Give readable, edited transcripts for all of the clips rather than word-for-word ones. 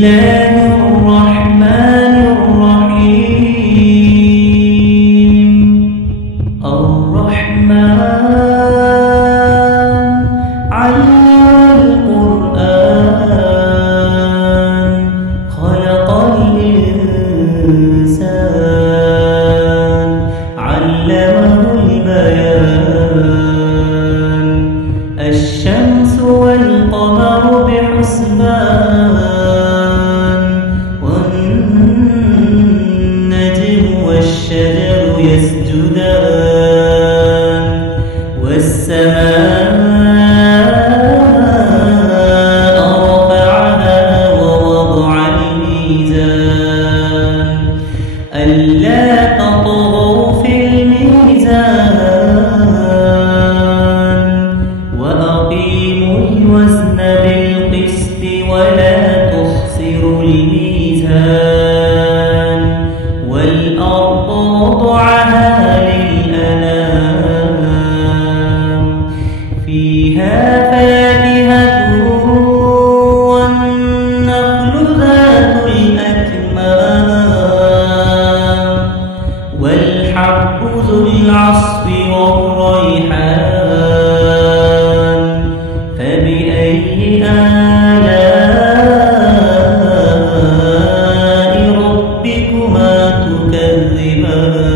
الله الرحمن الرحيم. الرحمن علم القرآن خلق الإنسان علمه البيان. الشمس والقمر بحسبان والنجم والشجر يسجدان والسماء رفعها ووضع الميزان ألا تطغوا في الميزان وأقيموا الوزن بالقسط ولا تخسروا الميزان والأرض وضعها للأنام فيها فاكهة والنخل ذات الأكمام والحب ذو العصف والريحان فبأي آلاء ربكما تكذبان.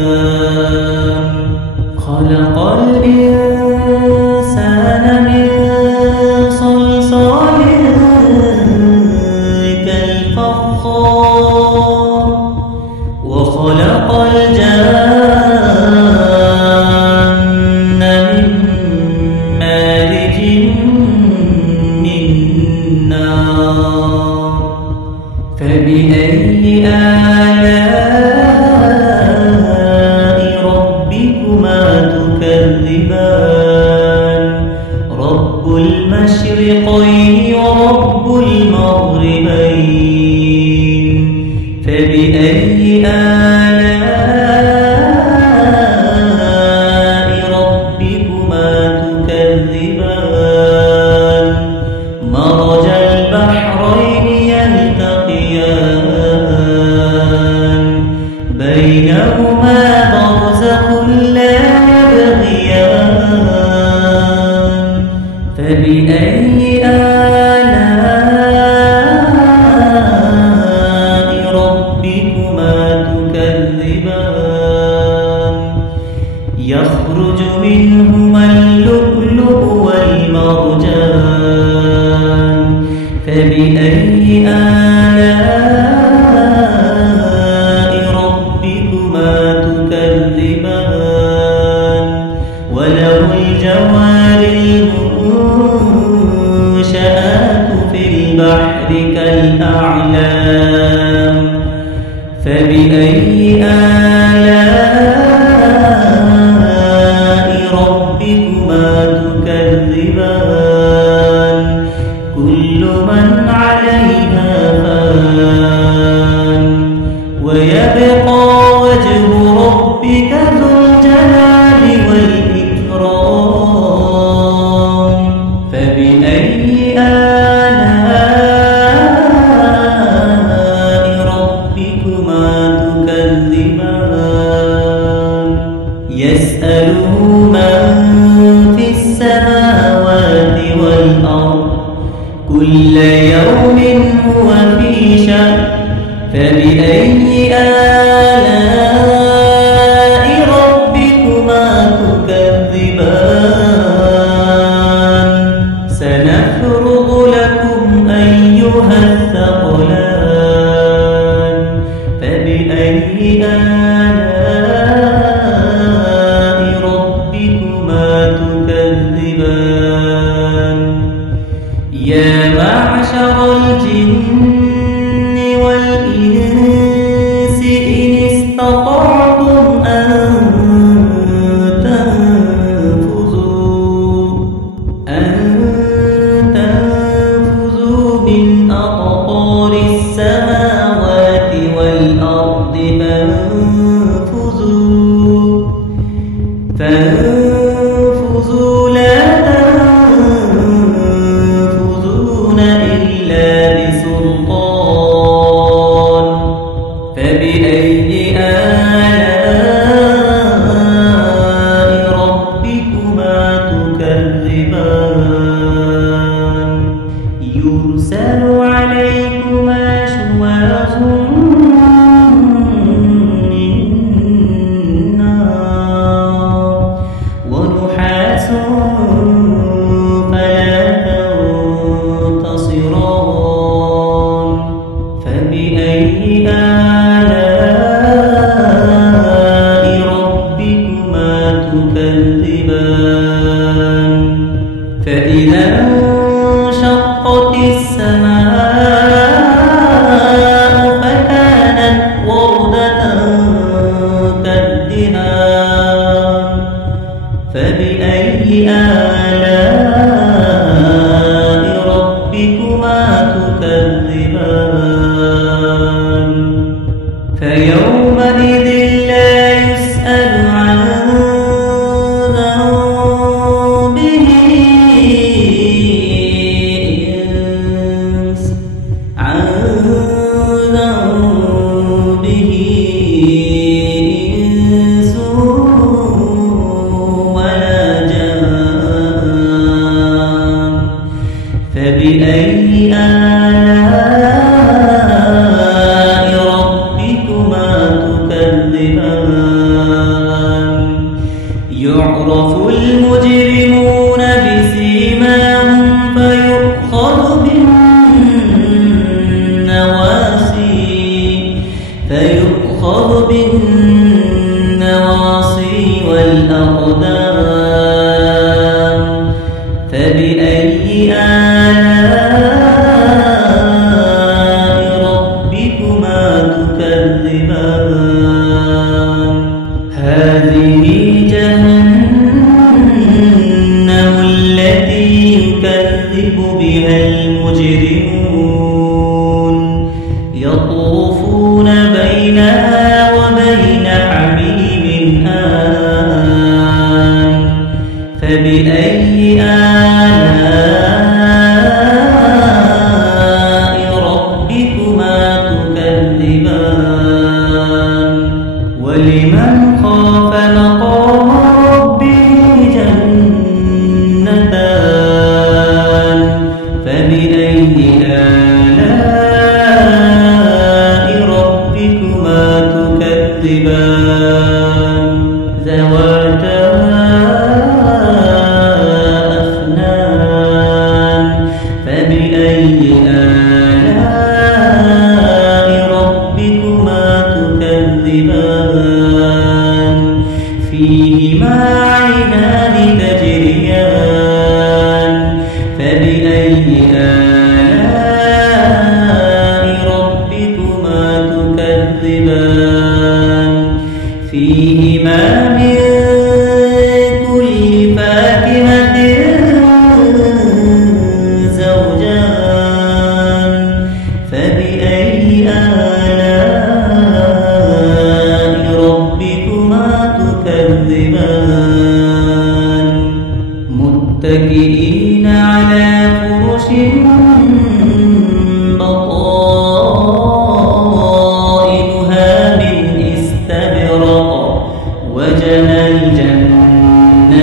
خلق الإنسان من صلصال كالفخار وخلق الجان من مارج من نار فبأي آلاء ربكما تكذبان. رب المشرقين ورب المغربين فبأي آلاء ربكما تكذبان. مرج البحرين يلتقيان بينهما برزخ لا يبغيان فبأي آلاء ربكما تكذبان. يخرج منهما اللؤلؤ والمرجان فبأي آلاء ربكما تكذبان. وله الجوار المنشآت في البحر كالأعلام فبأي آلاء ربكما تكذبان. كل من عليها فان ويبقى وجه ربك ذو الجلال والإكرام فبأي آلاء ربكما تكذبان. يسأله من في السماوات والأرض كل يوم هو في شأن فبأي آلاء ربكما تكذبان. سنفرغ لكم أيها الثقلان فبأي آلاء ربكما تكذبان. يا معشر الجن والإنس إن استطعتم أن تنفذوا من أقطار السماوات والأرض فانفذوا لا تنفذون إلا بسلطان عليكما شواظ من نار ونحاس فلا تنتصران فبأي آلاء ربكما تكذبان فإذا انشقت السماء فكانت وردة كالدهان فبأي آلاء ربكما تكذبان فيومئذ لا يسأل عن ذنبه إنس ولا جان فبأي آلاء ربكما تكذبان يعرف المجرمون بسيماهم فيؤخذ بالنواصي والأقدام فبأي آلاء ربكما تكذبان هذه جهنم التي يكذب بها المجرمون يطوفون بينها وبين حميم آن فبأي آلاء ربكما تكذبان ولمن خاف مقام ربه جنتان فبأي آلاء ربكما تكذبان ذواتا أفنان فبأي آلاء ربكما تكذبان فيهما عينان تجريان فبأي آلاء ربكما تكذبان فيهما من كل فاكهة زوجان فبأي آلاء ربكما تكذبان متكئين على فرش بطائنها من استبرق وجنى الجنتين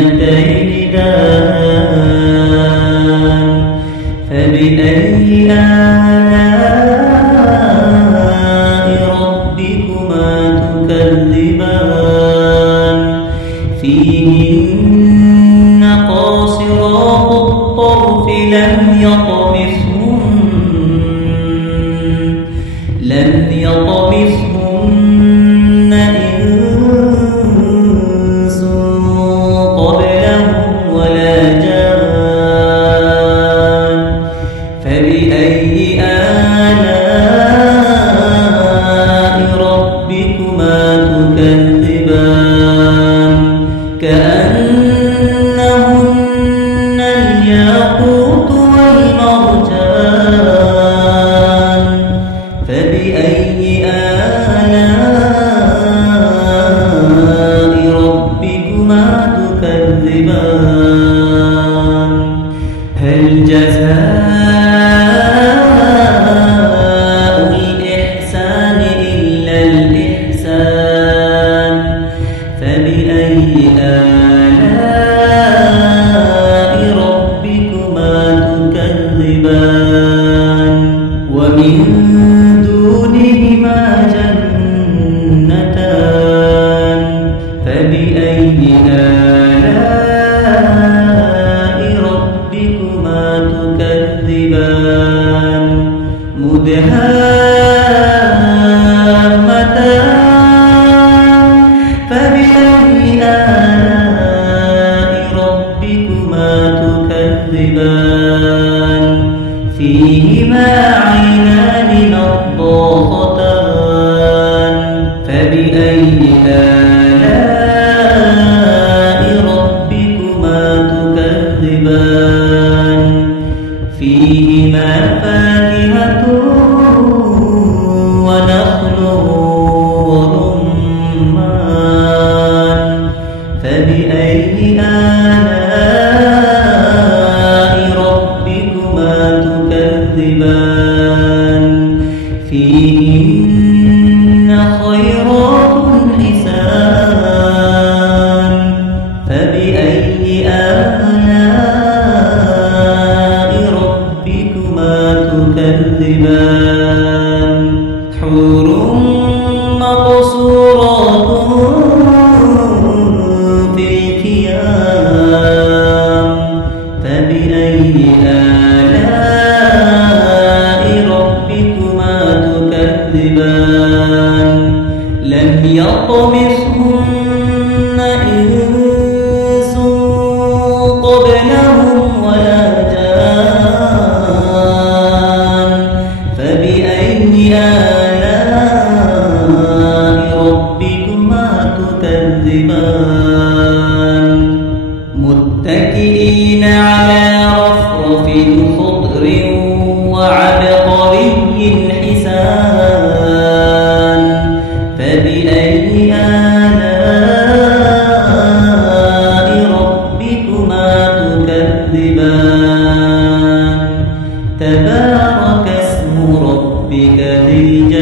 دان فبأي آلاء ربكما تكذبان فيهن قاصرات الطرف لم يطمثهن إنس قبلهم ولا جان فبأي آلاء ربكما تكذبان كأنهن الياقوت والمرجان فبأي آلاء ربكما تكذبان هل جزاء ومن دونهما جنتان فبأي آلاء ربكما تكذبان مدهامتان فبأي آلاء ربكما تكذبان فيهما عينان نضاختان فبأي آلاء ربكما تكذبان فيهما فاكهة ونخل ورمان فبأي آلاء ربكما تكذبان فيهن خيرات حسان فبأي آلاء ربكما تكذبان حور مقصورات في الخيام فبأي آلاء ربكما تكذبان لم يطمثهن إنس قبلهم ولا جان فبأي آلاء ربكما تكذبان متكئين على رفرف خضر وعبقري حسان فبأي آلاء ربكما تكذبان تبارك اسم ربك ذي الجلال